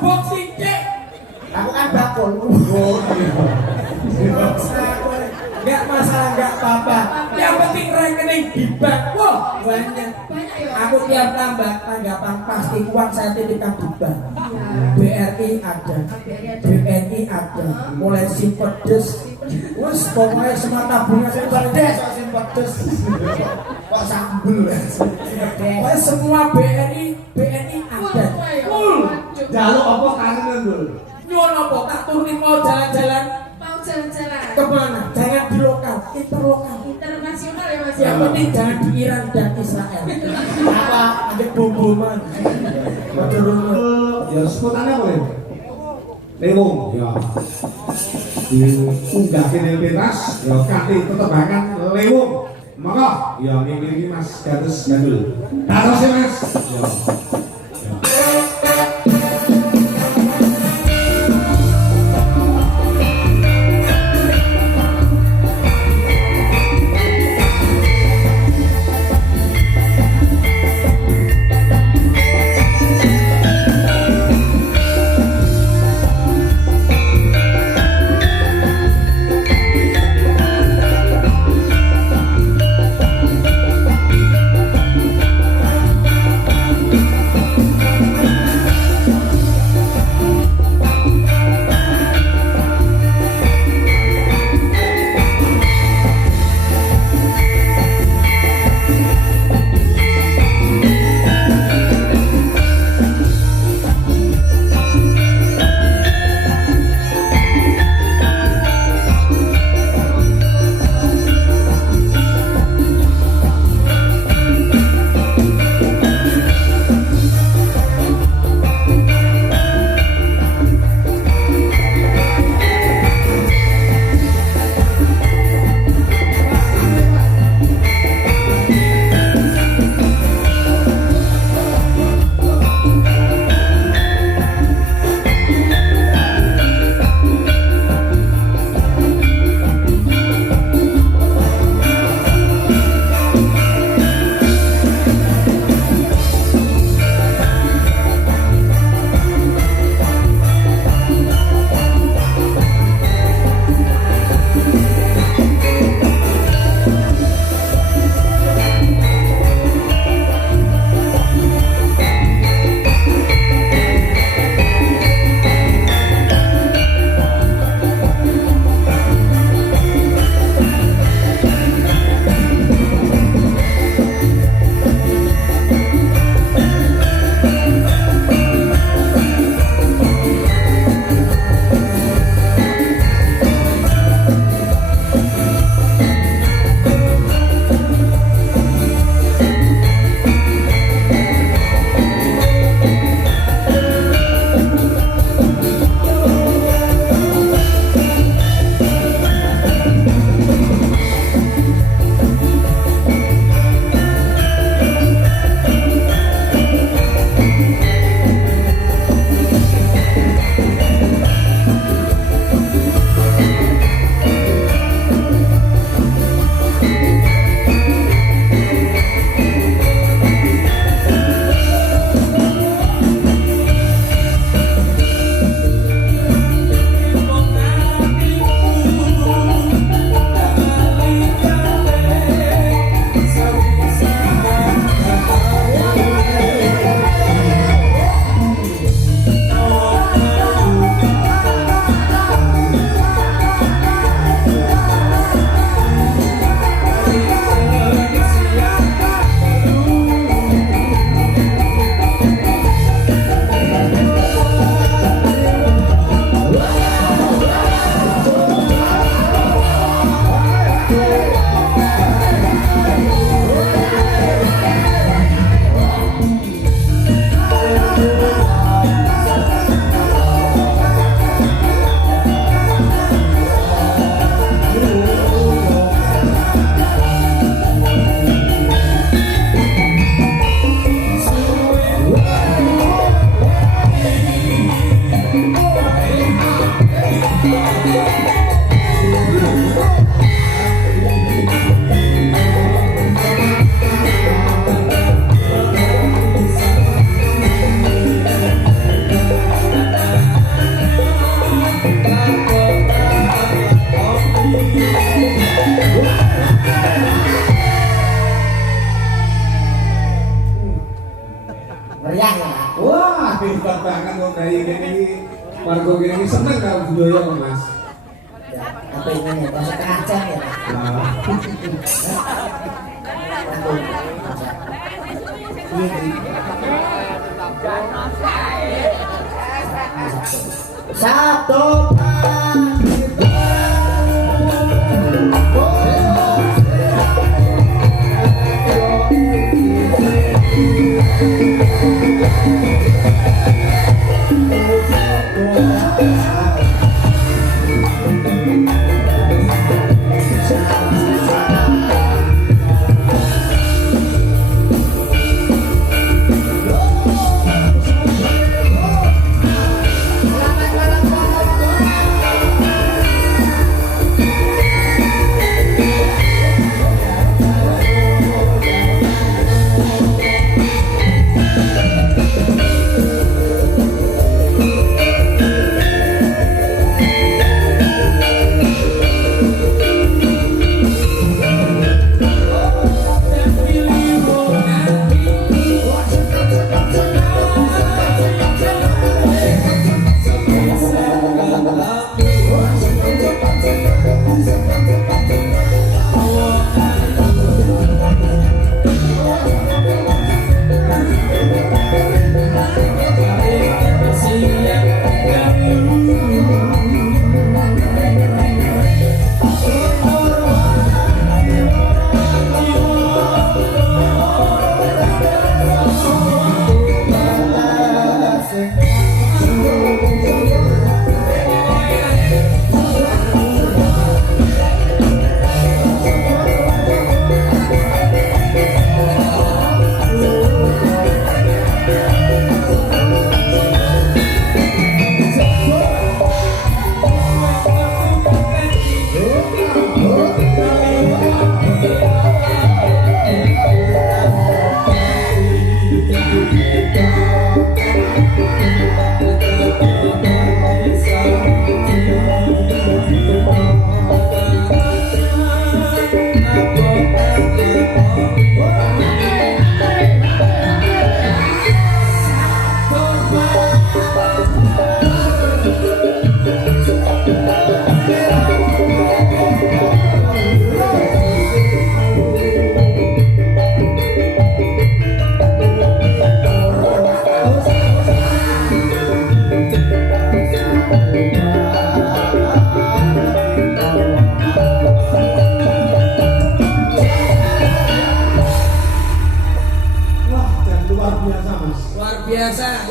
boxing cek. Aku kan bakul. Enggak masalah, enggak apa-apa. Yang penting rekening di bank. Wah, banyak. Aku tiap tambah tanggapan pasti uang saya titipkan di bank. BRI ada, BNI ada, mulai simpedes. Wes pokoknya semua tabungan simpedes, simpedes. Kok sambel. Pokoknya semua BNI ada. Full. Jaluk apa kangen lho? Nyuwun apa tak turunin mau jalan-jalan? Mau jalan-jalan. Kemana? Jangan di lokal, interlokal. Internasional ya Mas. Yang penting jangan di Iran dan Israel. Apa? Ada bom-boman. Ada rumah. Ya sebutannya apa ya? Lewung. Ya. Diunggah ke Nilpitas. Ya kanti tetebangan lewung. Maka ya ini Mas Gatus Gandul. Taruh sih Mas. Ya. Wah, hebat banget wong dari kene iki. Warga kene iki seneng karo budaya kok, Mas. Ya, apa ini ya? Setengah jam ya. Nah, Aku. Satu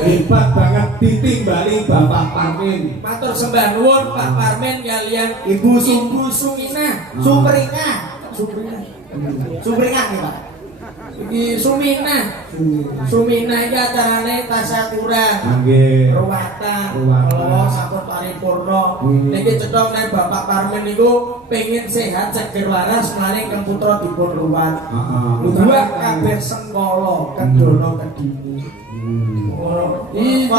hebat banget ditimbali Bapak Parmin. matur sembah nuwun Pak Parmin kalian Ibu Suminah. Sumringah. Suminah. Sumringah nih Pak. Iki Suminah. Suminah iki acarane tasyakuran. Nggih. Ruwatan. Ruwatan. Kalau sampun paripurna. Niki cethok nek Bapak Parmin niku pengin sehat seger waras mlaring Kang Putra dipun ruwat. Heeh. Dua kabeh sengkala kedono kedini. Iya,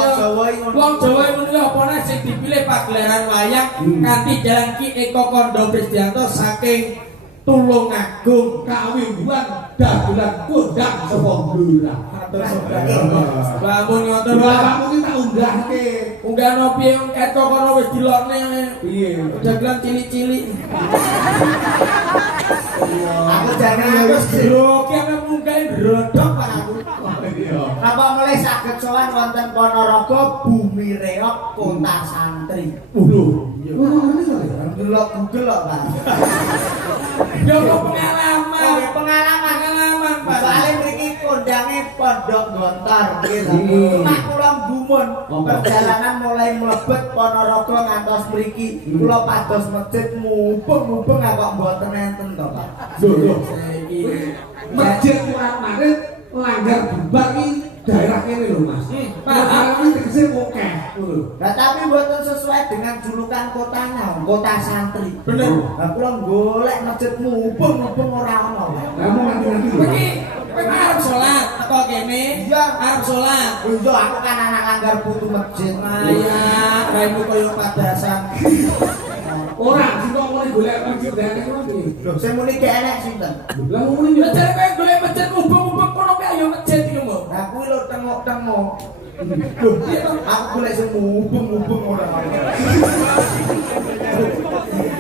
wong Jawa ini apa nih sing dipilih pagelaran wayang kanthi jalan Ki Eko Kondo Prisdianto saking Tulungagung Kawimbuan dagelan kondang saka Blora. Matur sembah. Lamun ngoten wae. Bapakmu ki tak unggahke. Unggah nopi yang Eko kono wis dilokne. Piye? Dagelan cilik-cilik. Aku jangan ya wis. Groki ana munggah grodhok Pak aku. Iya. Napa mulai saged sowan wonten Ponorogo Bumi Reok Kota Santri. Waduh. Ini kali. Delok Google kok, Pak. Yo pengalaman. Pengalaman Pak. Soale mriki kondange Pondok Gontor nggih. Mak kula gumun perjalanan mulai mlebet Ponorogo ngantos mriki kula pados masjid mubeng-mubeng kok mboten enten to, Pak. Loh. Saiki Masjid Kurang Marit Langgar Bubar iki daerah kene lho Mas. Pak, iki tegese akeh ngono. Nah, tapi mboten sesuai dengan julukan kotanya, kota santri. Bener. Lah kula golek masjid mubeng-mubeng ora ono. Lah mau nganti-nganti lho. iki arep salat teko kene. Iya. Arep salat. Yo aku kan anak langgar putu masjid. Raya, raimu koyo padasan. Ora, sing kok mulai golek masjid daerah kene iki. Lho, sing muni ki enek sinten? Lah ngomongin Lah jare kowe golek masjid mubeng-mubeng kono kae yo masjid iki lho. Lah kuwi lho tengok-tengok. Loh, aku golek sing mubeng-mubeng ora.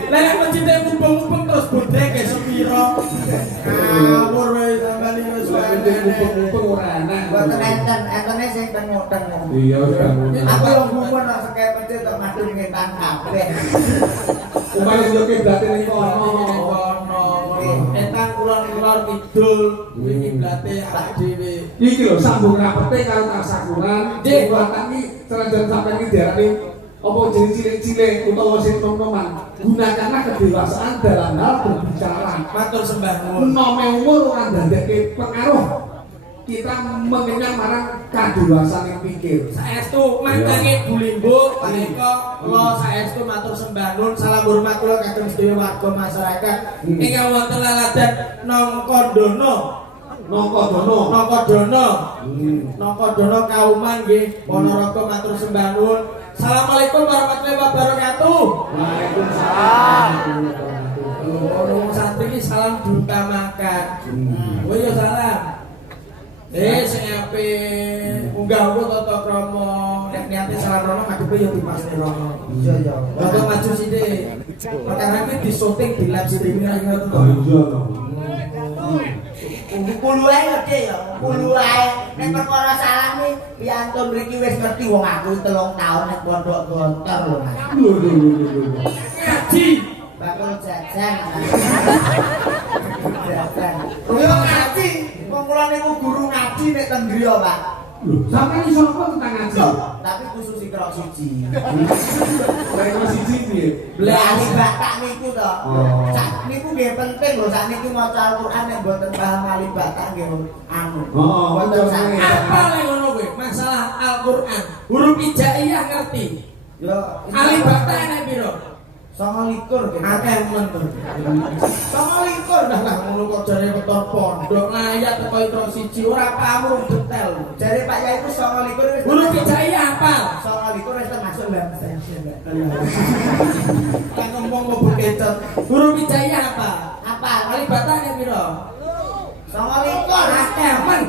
Lah nek mencite mubeng-mubeng terus bodrek e sepiro? Ngawur wis sampeyan iki wis mubeng-mubeng ora enak. Mboten entene sing tengok-tengok. Iya, Aku yo gumun nek sekep mencit tok madu ngetan kabeh. Upaya yo kiblate ning kono. Etang kulon-kulon kidul kiblate awak dhewe. Iki lho sambung rapete karo tasakuran. Kuwatan iki senajan sampeyan iki diarani apa jenis cilik-cilik utawa sing nom-noman. Gunakanlah kedewasaan dalam hal berbicara. Matur sembah nuwun. Nome umur ora ndadekke pengaruh kita mengenyang marang kadewasaan yang pikir. Saestu mantange Bulimbo panika kula saestu matur sembah nuwun salam hormat kula kagem sedaya warga masyarakat ingkang wonten laladan Nongkodono. Nongkodono Kauman nggih Ponorogo matur sembah nuwun. Assalamualaikum warahmatullahi wabarakatuh. Waalaikumsalam. Ono santri iki salam diutamakan. Oh iya salam. Sing ape unggah aku tata krama nek niate salam rono ngadepe yo dipasne rono. Iya ya. Rada maju sithik. Perkara iki disyuting di live streaming ae ngono to. Iya to. Puluhe gede ya, puluhe. Nek perkara salam iki piantun mriki wis ngerti wong aku 3 tahun nek pondok Gontor lho Mas. Lho. Ngaji. Bakul jajan. Jajan. Yo ngaji. Wong kula niku guru ngaji nek teng griya, Pak. Lho, sampeyan iso apa tentang ngaji? Tapi khusus ikrok siji. Lek siji piye? Beli batak niku to. Oh. Sak niku nggih penting lho, sak niki maca Al-Qur'an nek mboten paham ali batak nggih anu. Oh, Mboten betul. sakit. Apa le ngono kowe? Masalah Al-Qur'an. Huruf hijaiyah ngerti. Yo Ali bata enek piro? 29 Akeh men to. 29 Lah ngono kok jare ketor pondok ayat teko itu siji ora pamur detail. jare Pak Yai ku 29 wis Huruf hijaiyah apal. 29 wis termasuk dalam session. Kan ngomong ngobrol kecot. Huruf hijaiyah apa? Apa? Ali bata enek piro? 29 Akeh men.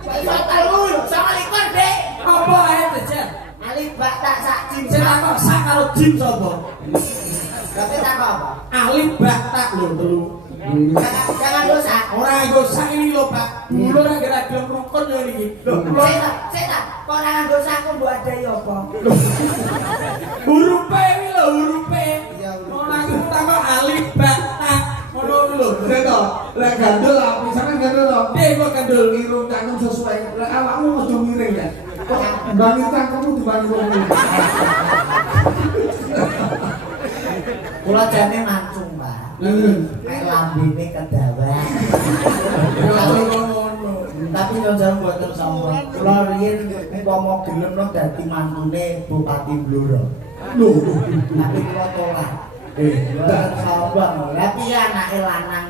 Wis telu 29 Dek. Apa ae jajan? Ali batak sak jim. Sing takok sak karo jim sapa? Tapi tak apa? Alif batak lho telu. Jangan dosa. Ora nggo sak ini lho Pak. Dulu ora gara gelem rukun yo niki. Lho, Setan. Kok nang dosa aku mbok adahi apa? huruf P iki lho huruf P. Iya, huruf P. Ora takok alif batak. Ngono lho. Seto, lek gandul api sampeyan gandul to. Dek kok kandul. Irung cangkem sesuai. Lek awakmu aja miring ya. Kok bangun cangkemmu dibanding wong liya. Kula jane mancung, Pak. Nek lambene kedawan. Tapi njonjol mboten sombong. Kula riyen umpama gelem no dadi mantune Bupati Blora. Lho. Tapi kula tolak. Mboten sombong. Lah piye anake lanang?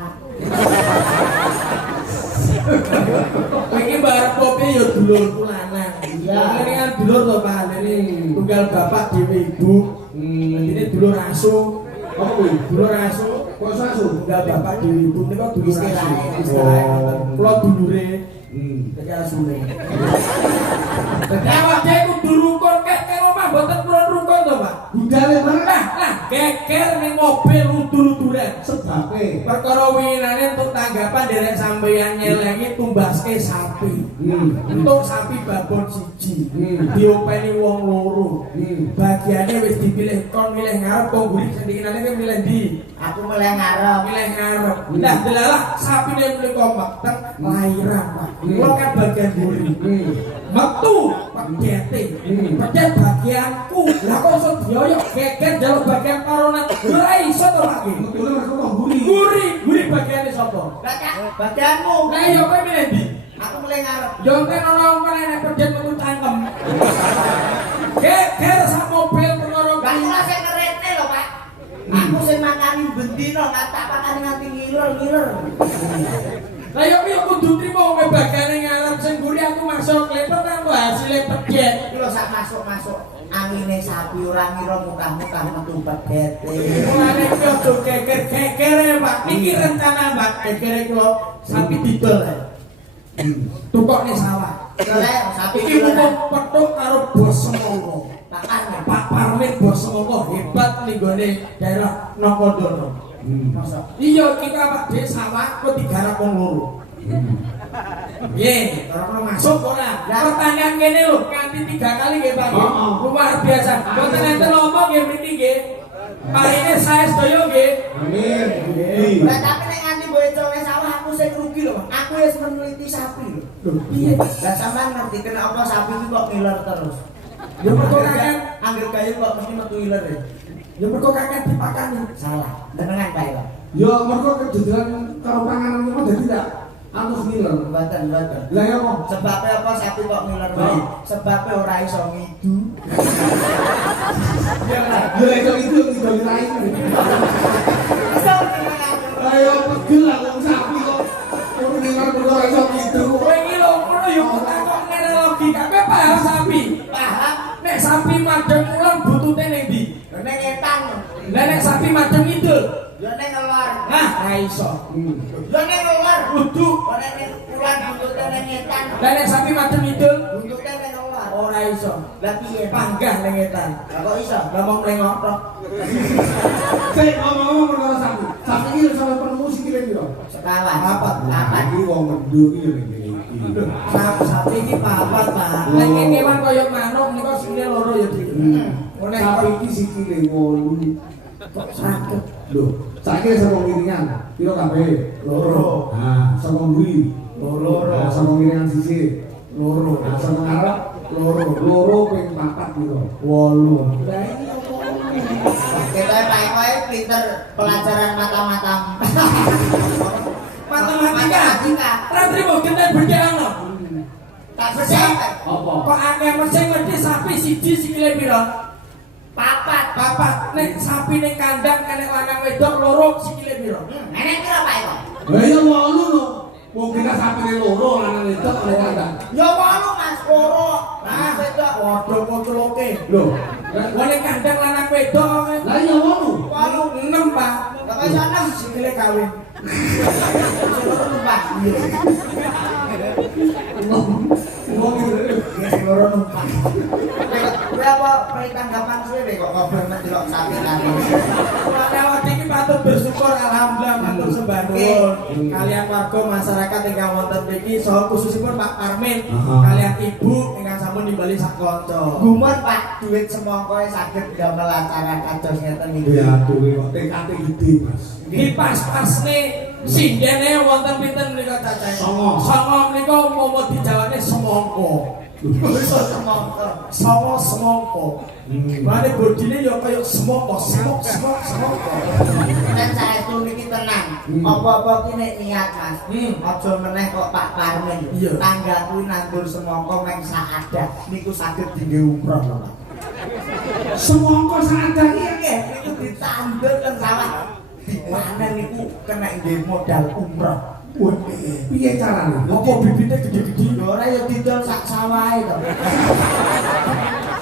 Iki barep kopi yo dulurku lanang. Iya. Ini kan dulur to Pak. Ini tunggal bapak dhewe ibu. Ini dulur asu. Apa kuwi? Dulur asu. Kok sasu? Tunggal bapak dhewe ibu niku dulur asu. Istilahnya. Istilahnya. Kula dulure. Iki asune. Dadi awake kudu rukun kek omah mboten purun rukun to Pak. Budale mana? Lah, geger ning mobil udur-uduran. Sebabe. Perkara winginane untuk tanggapan derek sampeyan nyelengi tumbaske sapi. Untuk sapi babon siji. Diopeni wong loro. Bagiane wis dipilih kon milih ngarep kok guri sendikane ki milih ndi? Aku mulai ngarep. Milih ngarep. Lah delalah sapine menika meteng lairan Pak. Kula kan bagian guri. Metu pegete. Pedet bagianku. Lah kok iso dioyok geger jaluk bagian korona. Ora iso to Pak. Betulnya mereka mau guri. Guri bagiane sapa? Bagianmu. Lah yo kowe milih ndi? Aku mulai ngarep. Yo kan ana wong nek pedet metu cangkem. Geger sak mobil perkara Lah kula sing ngerete lho, Pak. Aku sing makani bendino nggak tak makani nganti ngiler-ngiler. Lah yo kudu trimo kowe bagane ngarep sing guri aku masuk lepet kanggo hasile pedet. Kula sak masuk-masuk angine sapi ora ngira mutah-mutah metu pedete. Mulane iki aja geger-gegere Pak. Niki rencana Pak gegere kula sapi didol. Tukokne sawah. Sapi iki hukum petuk karo bos semongko. Makane Pak Parmin bos semongko hebat ning gone daerah Nokodono. masa Iya kita Pak Dek sawah kok digarap wong loro. Piye, ora masuk ora? Pertanyaan kene lho, kanthi 3 kali nggih Pak. Luar biasa. Mboten enten ngomong nggih mriki nggih. Parine saya sedaya nggih. Amin. Lah tapi nek nganti bocoke sawah aku sing rugi lho. Aku wis meneliti sapi lho. Piye? Lah sampean ngerti kenapa sapi itu kok ngiler terus? Ya mergo kakek Angger kayu kok mesti metu iler ya. ya mergo kakek dipakani. Salah. Tenengan Pak ya. Ya mergo kedudukan karo panganan mah dadi tak antus ngiler. Mboten. Lah ya kok Sebabnya apa sapi kok ngiler wae? Sebabnya ora iso ngidu. ya itu tidak lain. Iso tenengan. Ayo pegel lah wong sapi kok. Ora ngiler kok ora iso gitu. Kowe iki lho ngono ya kok ngene logika. Kowe paham sapi? Paham? Nek sapi madheng ulang butute ning ndi? Nek ngetan. Lah nek sapi madheng idul. Yo nek ngelor. Nah, ra iso. Yo nek ngelor kudu. Nek nek ulan buntute nek ngetan. Lah nek sapi madheng idul Buntute nek ngelor. ora iso. Lah piye? Panggah ning etan. Lah kok iso? Ngomong ning otok. Sik ngomong-ngomong perkara sapi. Sapi iki sampe penemu sikile piro? Sekawan. Apa iki wong mendhu iki yo ning kene iki. Sapi iki papat, Pak. Nek kewan kaya manuk nika sikile loro ya, Dik. Nek Sapi iki sikile 8. kok sakit. Lho, saiki saka ngiringan. Piro kabeh? Loro. Nah, saka mburi. Loro. Nah, saka ngiringan sisi. Loro. Nah, saka ngarep loro. Loro ping 4 piro? 8. Lah iki opo? Kita Pak kowe pinter pelajaran mata-mata. Matematika. Ora trimo genten berjalan. Tak percaya. Apa? Kok akeh mesti ngerti sapi siji sikile piro? Papat. Nek sapi ning kandang kene lanang wedok loro sikile piro? Enek piro Pak kok? Lah ya 8 lho. Wong kita sapine loro lanang wedok lho kandang. Ya wono Mas loro. Nah, wedok. Waduh kocloke. Lho, Wong ning kandang lanang wedok. lah ya 8. Walu 6, Pak. Lah kok iso enem? Sikile kawin. Loro numpak. Iya. Wong iki. Ya loro numpak. Kowe apa tanggapan suwe kok ngobrol mendelok sapi kali. Kawat iki patut bersyukur alhamdulillah matur sembah nuwun kalian warga masyarakat ingkang wonten mriki saha khususipun Pak Parmin kalian Ibu ingkang sampun nimbali sak kanca. Gumun Pak, duit semongkoe saged damel acara kados ngeten iki. Ya duwe kok TKT gede, Mas. Iki pas-pasne sindene wonten pinten menika cacahe? 9. 9 menika umpama dijawane semongko. Iso semongko. Sama semongko. Mane bodine ya kaya semongko, semongko. Dan saya itu niki tenang. Apa-apa ki nek niat Mas. Aja meneh kok Pak Parmin. Iya. Tangga kuwi nandur semongko meng saadat niku saged dinggo umroh lho Pak. Semongko sadar iki Nggih, niku ditandur ten sawah. Dipanen niku kena nggih modal umroh. Wah, piye carane? Apa bibitnya gede-gede? Ya ora ya didol sak sawahe to.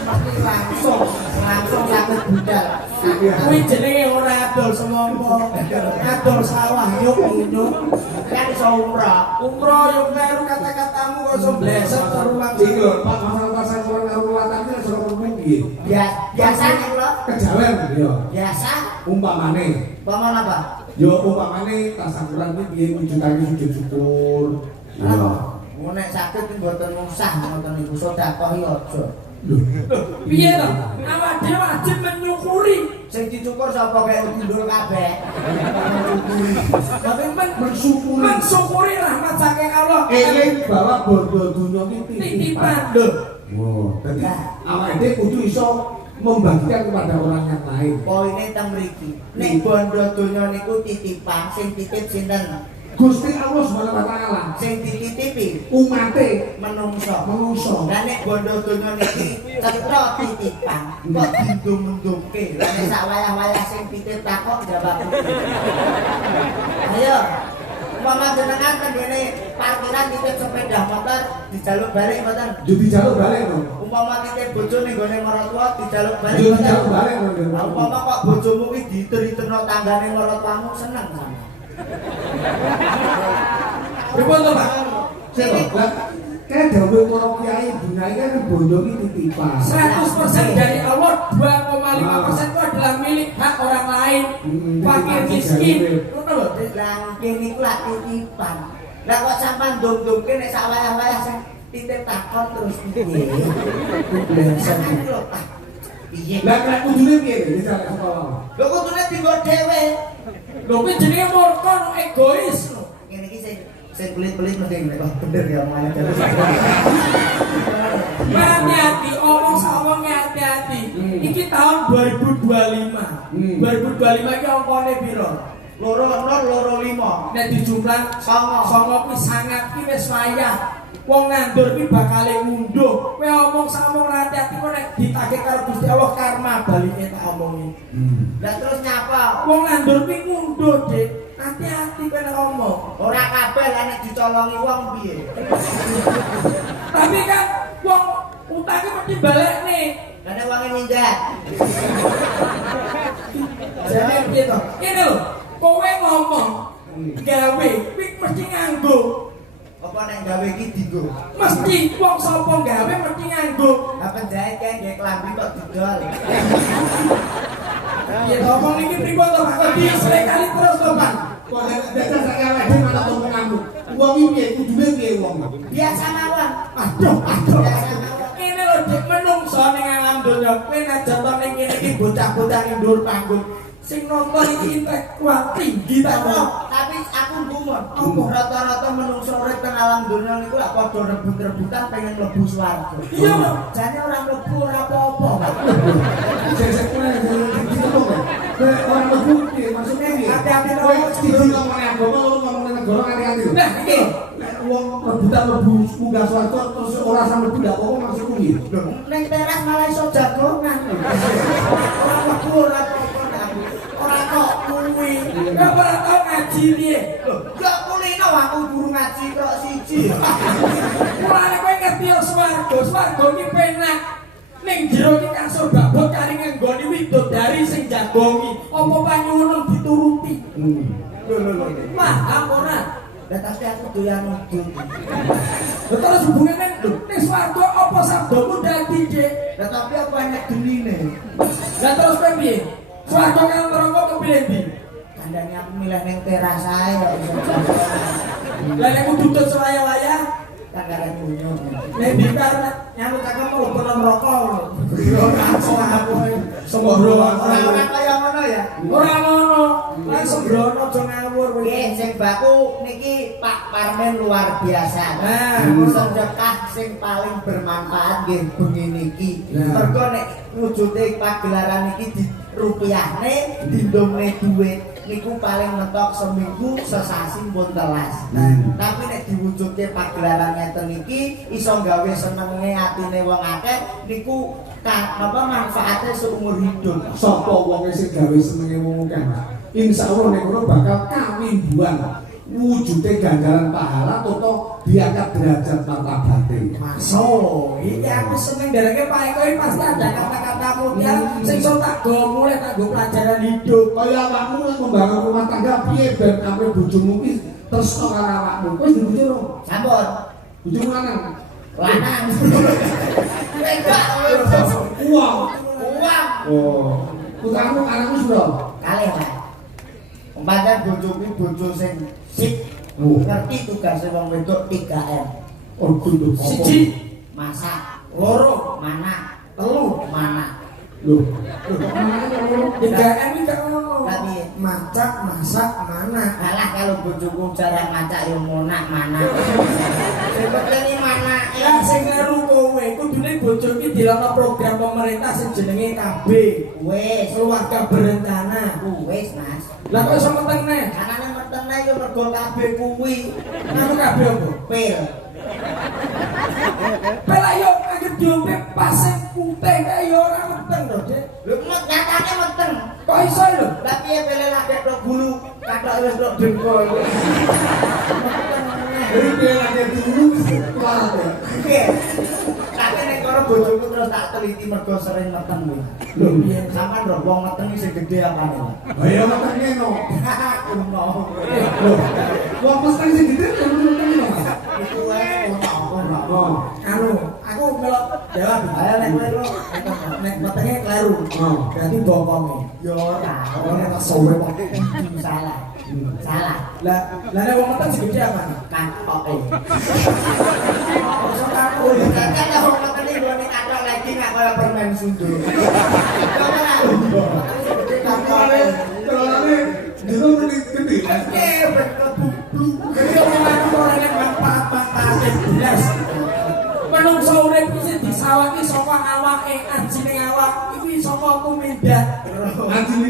Mesti langsung saged budal. Kuwi jenenge ora adol semongko. Adol sawah yo nyuk. Kan iso umroh. Umroh yo meru kata-katamu kok iso bleset terus Iki lho, Pak pasang-pasang kurang karo latane saka pemain piye? Biasanya kula Kejawen yo. biasa Umpamane, paman apa? yo umpamane tasakuran iki piye wujudane sujud syukur. Yo. Mau nek sakit ki mboten usah ngoten niku sedekah yo aja. Lho, piye to? Awak dhewe wajib menyukuri. Sing dicukur sapa kaya ndul kabeh. Tapi mensyukuri. mensyukuri rahmat saking Allah. Eling bahwa bodo dunya iki Titipan lho. Wah, dadi awake dhewe kudu iso membagikan kepada orang yang lain. Poine teng mriki. Nek bondo donya niku titipan sing titip sinten? Gusti Allah Subhanahu wa taala Sing dititipi umate menungso. Lah nek bondo donya niki cetha titipan kok dindung-mendungke. Lah nek sak wayah-wayah sing titip takok jawab. Ayo. Umpama jenengan tengene parkiran titip sepeda motor dijaluk balik mboten? jadi jaluk balik to. Umpama titip bojo ning gone maratuwa dijaluk balik Jadi mboten? jaluk balik to. Umpama kok bojomu ki diteriterno tanggane maratuwamu seneng sama. Pripun to, Pak? Sik to, lah kayak dawuh para kiai Bunai kan bondo iki titipan. 100% dari Allah, 2,5% itu adalah milik hak orang lain. Fakir miskin. Ngono lho, Lah kene iku lak titipan. Lah kok sampean ndung-ndungke nek sak wayah-wayah sing titip takon terus piye? Biasa iki lho, Pak. Piye? Lah nek kudune piye dicari sekolah? Lho kudune dienggo dhewe. lho kuwi jenenge murka egois lho. Ngene iki sing pelit-pelit mesti ngene kok bener ya omongane terus. Hati-hati, omong sawonge hati-hati. Iki tahun 2025. 2025 iki angkane piro? Loro 0 loro 5. Nek dijumlah songo kuwi sangat ki wis wayah. Wong nandur ki bakal ngunduh. Kowe omong samong hati-hati kok nek ditagih karo Gusti Allah karma balike tak omongi. Lah terus nyapa? Wong nandur ki ngunduh, Dik. Hati-hati kowe nek ngomong. Ora kabeh lah nek dicolongi wong piye. Tapi kan wong utange mesti balekne. Lah nek wonge minggat. Jadi piye to? Ngene lho, kowe ngomong gawe kuwi mesti nganggo. Apa nek gawe iki dienggo? Mesti wong sapa gawe mesti nganggo. Lah penjahit kae nggih klambi kok didol. Ya ngomong iki pripun to Pak? Kok sekali terus to Pak? Kok nek dadak sak awake malah ngomong kamu. Wong iki piye kudune piye wong? Biasa mawon. Aduh. Biasa mawon. Ini lho Dik menungso ning alam donya. Kowe nek joton ning kene iki bocah-bocah ning dhuwur panggung. Sing nonton iki intelektual tinggi ta kok. Tapi aku gumun. Rata-rata menungso urip teng alam donya niku lak padha rebut-rebutan pengen mlebu swarga. Iya lho. Jane ora mlebu ora apa-apa. Sesek kowe ditolong. Kowe ora mlebu piye maksudnya piye? Hati-hati lho. Kowe siji ngomongin agama loro ngomongin negara hati-hati. Nah iki Nek wong rebutan mlebu munggah swarga terus ora sampe ndak apa maksudku piye? Lho, ning teras malah iso jagongan. Ora mlebu ora apa-apa. Ora kok kuwi. kowe ora tau ngaji piye? Lho, ya kulino aku guru ngaji kok siji. Mulane kowe ngerti yo swarga iki penak. Ning jero iki kan babot kari nggoni widodari sing jagongi. Apa panyuwun dituruti? Lho. Paham ora? Lah tapi aku doyan ngudun. Terus hubungane ning swarga apa sabdamu dadi, Dik? Lah tapi apa enek genine? Lah terus kowe piye? Swarga karo neraka kepilih ndi? Kandane aku milih ning teras ae kok iso jagongan. Lah nek kudu tutut selaya-laya, Tanggaran bunyo. nek dikar nyamuk kakak mau kono neraka lho. Sembrono Ora kaya ngono ya. ora ngono. Lah sembrono aja ngawur kowe. Nggih, sing baku niki Pak Parmen luar biasa. Nah, sedekah sing paling bermanfaat nggih bengi niki. Nah. Mergo nek wujude pagelaran iki dirupiahne, dindongne dhuwit niku paling mentok seminggu sesasi pun telas. Tapi nek diwujudke pagelaran ngeten iki iso gawe senenge atine wong akeh niku manfaate seumur hidup. Sapa wong sing gawe senenge wong akeh. Insyaallah nek ora bakal kawimbuan. Wujude ganjaran pahala toto diangkat derajat martabate. Masuk. Iki aku seneng dereke Pak Eko iki pasti ada kata-kata mulia sing iso tak go mulai tak go pelajaran hidup. Kaya awakmu lan membangun rumah tangga piye ben ampe bojomu ki tresno karo awakmu. Wis dibojo. Sampun. Bojomu lanang. Lanang. Enggak. Uang. Uang. Oh. Putramu anakmu sudah. Kalih Pak. Umpamane bojoku bojo sing sip. Ngerti tugasé wong wedok 3M. Oh, kudu. Siji, Masak, loro, mana, telu, mana. Loh. 3M iki gak ngono. Tapi Masak, masak, mana? alah kalau bojoku jarang masak yo monak mana. Sing penting mana Ya sing ngaru kowe kudune bojo iki dilono program pemerintah sing jenenge KB. wis, Keluarga berencana. wis Mas. Lah kok iso meteng neh? Anane metene yo mergo kabeh kuwi Anu KB apa? pil. Pela yo anggere diombe pas sing putih kae yo ora meteng lho, Dik. Lho nyatane meteng. Kok iso lho? Lah piye pile lagi tok bulu, katok wis tok dengkul. Jadi dia lagi dulu wis kuat ya. Nggih. Tapi nek karo bojoku terus tak teliti mergo sering meteng kuwi. Lho piye? Sampeyan lho wong meteng iki sing gedhe apane? Ayo matane no. Kuno. Loh. Wong mesti sing gede kan matane no. Iku wae kuno. Oh. Anu, aku melok jawab. Ayo nek kowe lo Nek wetenge kleru. Oh. Berarti bokonge. yo ora. Ora tak sowe kok. Salah. Salah. Lah nek wong metu segede apa? Kan oke. Sok aku. Kan aku makan iki ngene kathok lagi nggak kaya permen sundo. Terlalu jero muni gede. Oke, berkebublu. Jadi omongan orang yang gampang-gampang jelas. Menungso urip iki disawati saka awake, anjine awak iki saka tumindak.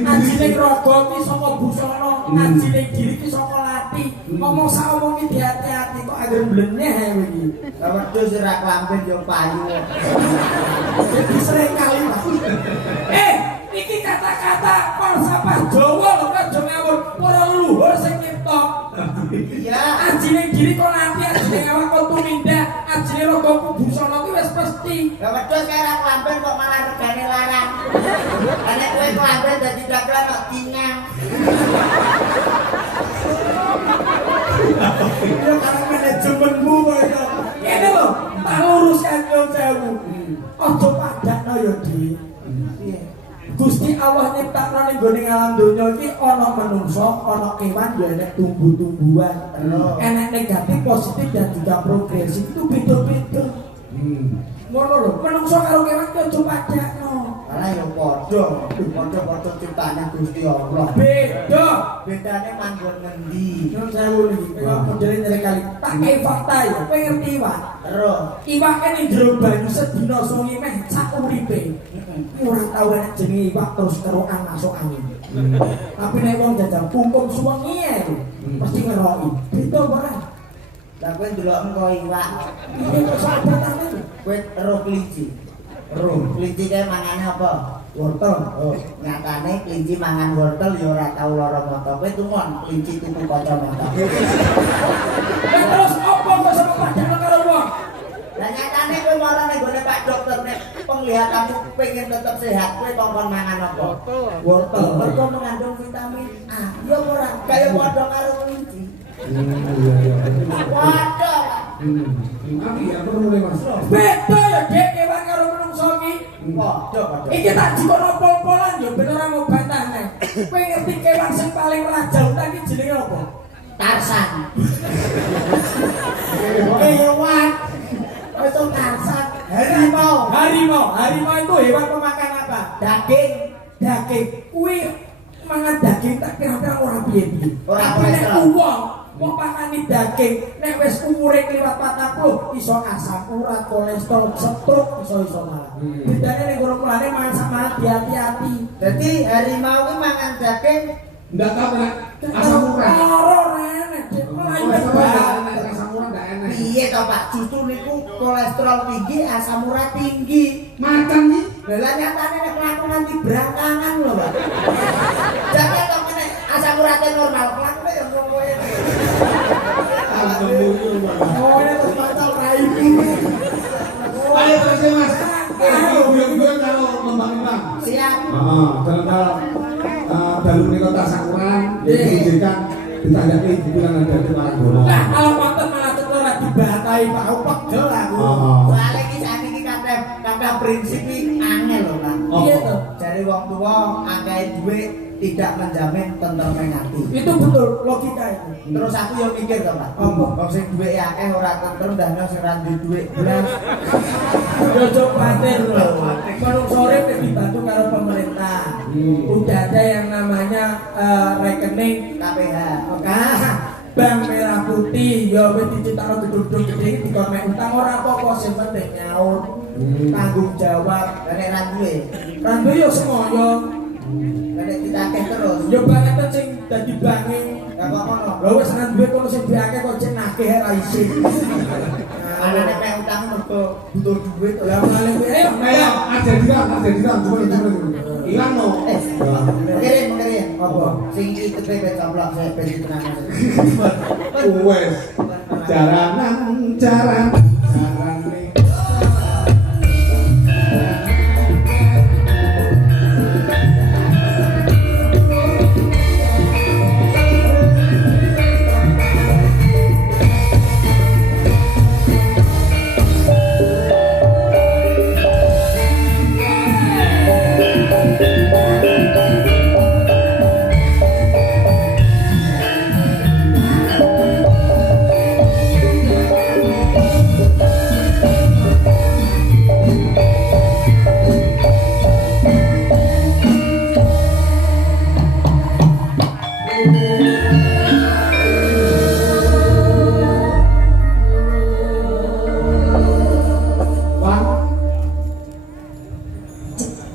Anjine raga iki saka busana, anjine diri iki saka lati. Ngomong sak omong iki hati-hati kok agar bleneh iki. Wedhus ora klamben yo payu. Jadi sering kali iki kata-kata falsafah Jawa lho aja ngawur para leluhur sing nyipta. Iya. Anjine diri kok nanti anjine awak kok tumindak, anjine raga busana iki wis pasti. Ya wedhus kaya ora klamben kok malah regane larang. Nek kowe klamben dadi dagelan kok tingang. Ya karena manajemenmu kok itu. Kene lho, tak luruskan nyuwun sewu. Aja padakno ya, Dik. Gusti Allah nyiptakno ning gone alam donya iki ana manungsa, ana kewan, ya enek tumbuh-tumbuhan. Enek negatif, positif dan juga progresif itu beda-beda. Ngono lho, manungsa karo kewan ki aja padakno. Karena yo padha ciptane Gusti Allah. Beda. Bedane manggon ngendi? Nyuwun sewu niki, kaya modele nyere kali. Tak kei fakta ya, kowe ngerti iwak. Terus Iwak kan ning jero banyu sedina sungi meh sak uripe. Ora tau enek jenenge iwak terus kerokan masuk angin. Tapi nek wong jajal pungkum suwengi ae pasti ngeroki. Beda ora? lah kowe ndelok engko iwak. Iki kok sahabatan iki. Kowe ero kelinci. Kelinci kae mangane apa? Wortel. Oh, nyatane kelinci mangan wortel ya ora tau lara mata. Kowe tumon kelinci tuku kacamata. Terus apa kok sama padakno karo wong? Lah nyatane kowe marang ning gone Pak Dokter nek penglihatanmu pengen tetep sehat, kowe kongkon mangan apa? Wortel. Mergo mengandung vitamin A. Ya ora kaya padha karo kelinci. Padha. Tapi ya perlu mulai Mas. Beda ya Dek kewan karo menungso iki. Padha. Iki tak dikono pol-polan ya ben ora mau bantah nek. Kowe ngerti kewan sing paling raja utak iki jenenge apa? Tarsan. Kewan. Itu tarsan. Harimau itu hewan pemakan apa? Daging. Kuwi mangan daging tak kira-kira ora piye-piye. Ora Tapi nek kolesterol. wong mau pangani daging nek wis umure kliwat 40 iso asam urat, kolesterol, stroke iso malah. Bedane ning guru mulane mangan sama hati-hati. Jadi harimau ki mangan daging Enggak tahu kan asam urat. Ora enak, melayu Asam urat enggak enak. piye to Pak? Justru niku kolesterol tinggi, asam urat tinggi. Makan nih. Lah nyatane nek mlaku nganti brangkangan lho, Pak. Jadi kok nek asam uratnya normal, mlaku ya ngono kowe. Oh, ini terus macam raimu. Ayo terus ya Mas. Gue kalau lembang-lembang. Siap. Dalam dalam menikah tasakuran diizinkan ditandai dibilang ada di Maranggono. Nah, kalau konten malah ora dibatai Pak pegel aku. Soale iki sakniki kata prinsip iki angel lho, Pak. Iya to. Dari wong tua akeh duit tidak menjamin tentreme ati. Itu betul logika itu. Terus aku yo mikir to, Pak. Apa? Wong sing duwe akeh ora tentrem dahno sing ra duwe duit blas. Jojo paten lho. Menung sore dibantu karo pemerintah. Udah ada yang namanya rekening KPH. Bank Merah Putih, ya wis diciptakno gedung-gedung gede iki dikon utang ora apa-apa sing penting nyaur. Tanggung jawab. Nek ra duwe, Randu yo semoyo. nek kita akeh terus. Yo banget sing dadi bange. Gak kok ngono. Lha wis nang duwe kono sing diakeh kok cek nakeh ra isin. Anane mek utang mergo butuh duit. Lah male kuwi ayo Ayo, ada dirang, coba. Hilang no. Kirim. Apa? Sing iki tepe coplok saya ben ditenang. Wes. Jaran nih.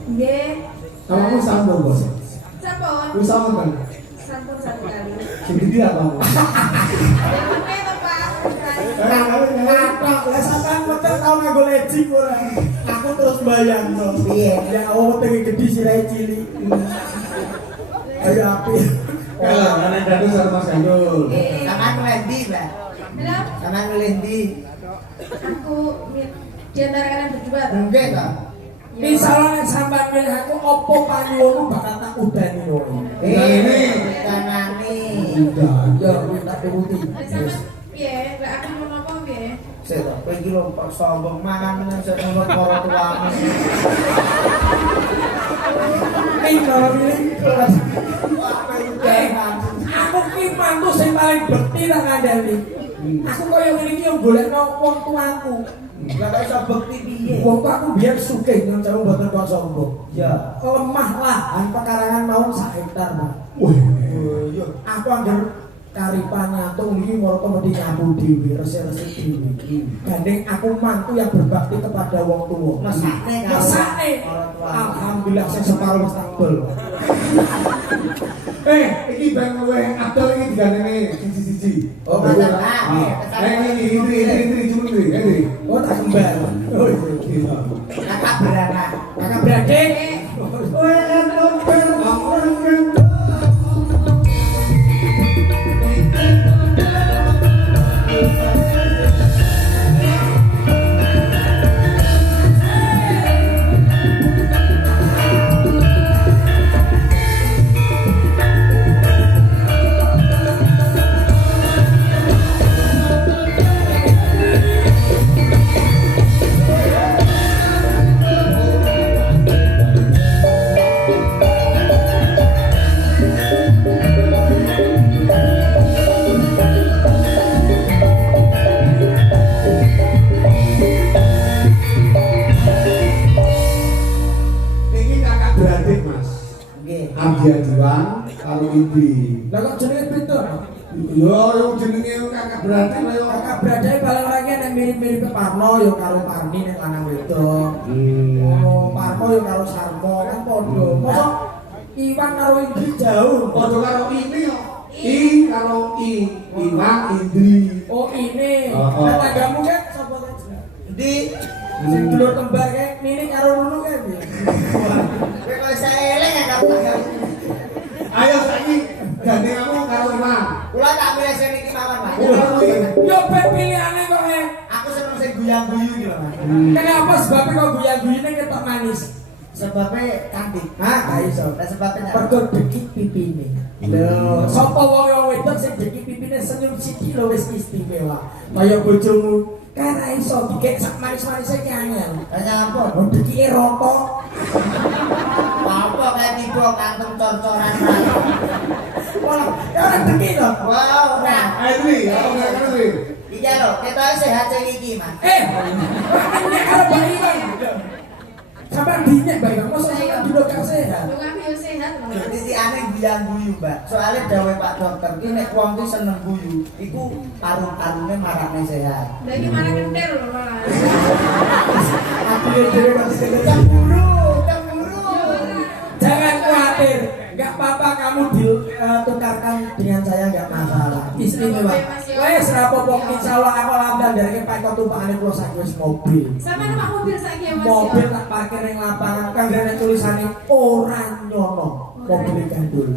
Nggih. Kamu sampun bos. Sampun. Wis sampun kan. Sampun satu kali. Sendiri apa? Ya pakai to, Pak. Kakak, lah sampean motor tau nganggo leci ora? Aku terus bayangno. Piye? Ya Allah pengen gede sirahe cilik. Ayo api. Kalau ana Gandul sama Mas Gandul. Sampean ngelendi, Mbak. Belum. Sampean ngelendi. Aku di antara kalian berdua tuh. Nggih to. Misalnya sampean milih aku opo panyuwunmu bakal tak udani wae. Ini. Kanane. Udah, ya kuwi tak turuti. Sama piye? Lah aku mau apa piye? Sik to, kowe iki lho kok sombong mangan nang sik nurut para tuamu. Kalau milih aku ki mantu sing paling bekti nang ngandani. Aku koyo ngene iki yo golekno wong tuaku. Lah kok iso bekti piye? Wong tuaku biyen sugih nang jauh mboten kok sombong. Ya. Lemah lahan pekarangan mau sak hektar, Pak. Wih. Yo. Aku anggar karipan nyatung iki moro mesti nyapu dhewe, resik-resik dhewe. Gandeng aku mantu yang berbakti kepada wong tuwa. Mesake karo Mesake. orang tua. Alhamdulillah sing separuh wis tak bol. Iki bang kowe adol iki digandene siji-siji. Oh, betul. mantap. Ini cuma ini. Oh, tak kembar. Oh, iya. Kakak beranak. Kakak beradik. Ardia Juan karo Indi. Lah kok jenenge beda? Yo yang jenenge kakak berarti yo Kakak beradik paling lagi yang mirip-mirip ke Parno yo karo Parni ning lanang wedok. Oh, Parno yo karo Sarmo kan padha. Mosok Iwan karo Indri jauh. padha karo ini yo. I karo Iwan Indri. Oh, ini. Oh. Lah tanggamu kan sapa kan? Di Sing dulur kembar kae Nini karo Lulu kae piye? kowe kok iso eleng ya kamu. Ayo saiki gandeng kamu karo Iwan. Kula tak milih sing iki mawon, Pak. Yo ben pilihane kok kae. Aku seneng sing guyang-guyu iki lho, Mas. Kenapa sebabnya kok guyu-guyune ketok manis? Sebabnya cantik. Ah, gak iso. Lah sebabnya Pergo dekik pipine. Lho, sapa wong wedok sing dekik pipine senyum sithik lho wis istimewa. Kaya bojomu kan iso dikek sak manis-manise ki angel. Hanya ampun. Wong dekike rata. Apa kayak tiba kantong cor-coran. Wah, ya ora dekik to. Wow, nah. Ayo Indri, aku gak ngerti. Iya lho, kita sehat sing iki, Mas. Nek karo bayi kan. Sampai dinyek bayi kan, mosok sampean dino gak sehat. Wong aku yo sehat lho. Jadi aneh guyang-guyu, Mbak. Soalnya dawuh Pak Dokter, iki nek wong ki seneng guyu, iku paru-parune marakne sehat. Lah iki malah kentir lho malah. Aku dhewe masih Cemburu. Jangan khawatir, nggak apa-apa kamu ditukarkan dengan saya nggak masalah. Istimewa. Wes rapopo insya Allah aku lamban dari Pak Kau tumpakane kula saiki wis mobil. Sama numpak mobil saiki ya Mas. Mobil tak parkir ning lapangan kang rene tulisane ora nyono. Mobil gandul.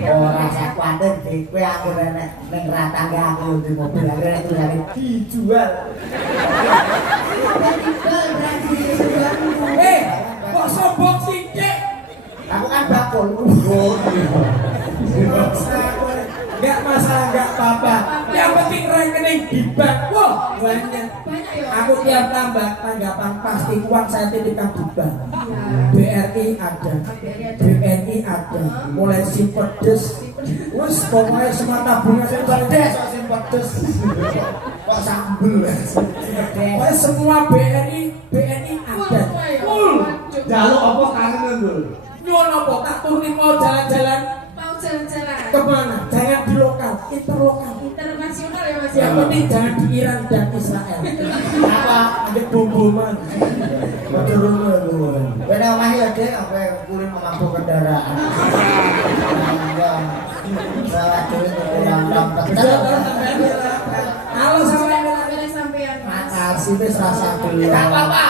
Ora sak kuwatir di kowe aku nek ning ratangga aku di mobil akhirnya tulisane dijual. Tinggal berarti dijual. Kok sombong sithik? Aku kan bakul. Enggak masalah, enggak apa-apa. Yang penting rekening di bank. Wah, banyak. Banyak ya. Aku tiap tambah tanggapan pasti uang saya titipkan di bank. BRI ada, BNI ada, mulai si pedes. Wes pokoknya semua tabungan saya pedes, si pedes. Kok sambel. Pokoknya semua BNI ada. Full. Jaluk apa kangen Dul? Nyuwun apa tak turunin mau jalan-jalan Mau jalan-jalan. kemana? Jangan di lokal, interlokal. Internasional ya Mas. Yang penting jangan di Iran dan Israel. Apa? Ada bom-boman. Kowe nang omah ya deh apa kulit memabuk kendaraan. Salah duit kurang dapat. Kalau sampai Sampai sampean. makasih wis rasa dulu. Gak apa-apa.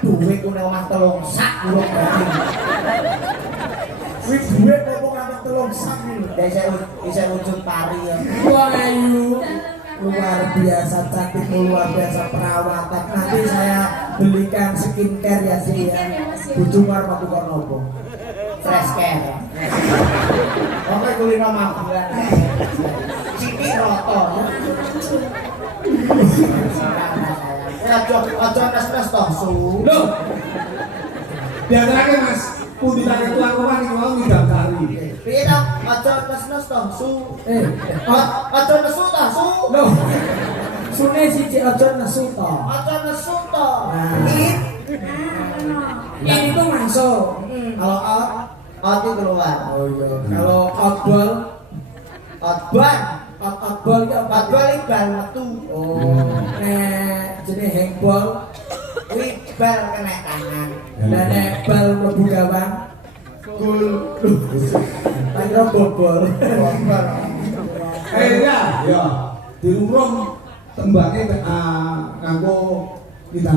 Duit ku nek omah telung sak kula berarti. Wis duit kok ora telung sak iki. Bisa wujud pari ya. Wah ayu. Luar biasa cantik, luar biasa perawatan. Nanti saya belikan skincare ya sih ya. Bujumar mau bukan nopo. Fresh care. Oke kulino mabulan. Siki roto. Aja nes-nes toh su. Loh. Diantaranya Mas, pundi tangan tuang rumah ini mau ngidam sari. Piye to? Aja nes-nes toh su. Aja nesu toh su. Loh. Sune siji aja nesu to. Aja nesu toh. Ini tuh masuk. Kalau out itu keluar. Oh iya. Kalau outball, Outban. outball ya Outbal iki bal metu. Oh, nek jenis handball, Kuwi bal kena tangan. dan nek bal mlebu gawang, Gol. tak bobol. Ya, diurung tembaknya nganggo ngidam